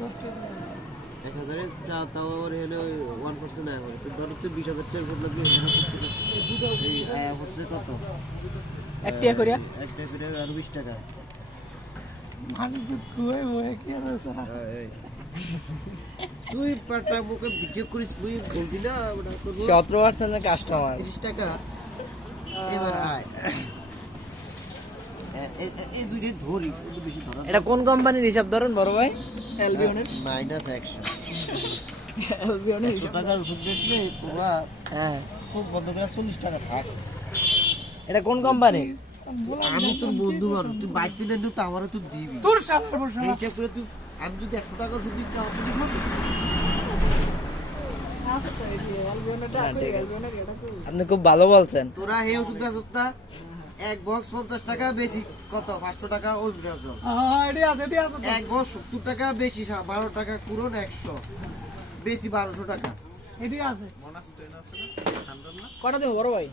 1000 তাও আবার হলো 1% আয় করে। তো ধরো তুই 20000 টাকা ভোট লাগবে এই আয় হচ্ছে কত? 1 টাকা করে আর 20 টাকা। তুই পাটা মুখে ভিডিও করিস, তুই বলবি না ওটা করবো 17% কাস্টমার 30 টাকা। এবার আয় এই দুইটা ধরি, বেশি ধরা এটা কোন কোম্পানির হিসাব ধরেন বড় ভাই? অ্যালবিয়নের -100 অ্যালবিয়নের 100 হিসাব। টাকার ওষুধ বেচলে তোরা হ্যাঁ, খুব বন্ধ করে 40 টাকা থাক। এটা কোন কোম্পানি? আমি তোর বন্ধু মানুষ, তুই বাইক কিনে নিও তো আমারও তুই দিবি এইটা করে। তুই আমি যদি 100 টাকা ওষুধ দিতে আমার তুই দিবি? আপনি খুব ভালো বলছেন। তোরা এই ওষুধ বেচস না, এক বক্স 50 টাকা বেশি, কত 500 টাকা ওষুধ বেচস। এক বক্স 70 টাকা বেশি, 12 টাকা পুরন 100 বেশি 1200 টাকা। কটা দেবো বড় ভাই?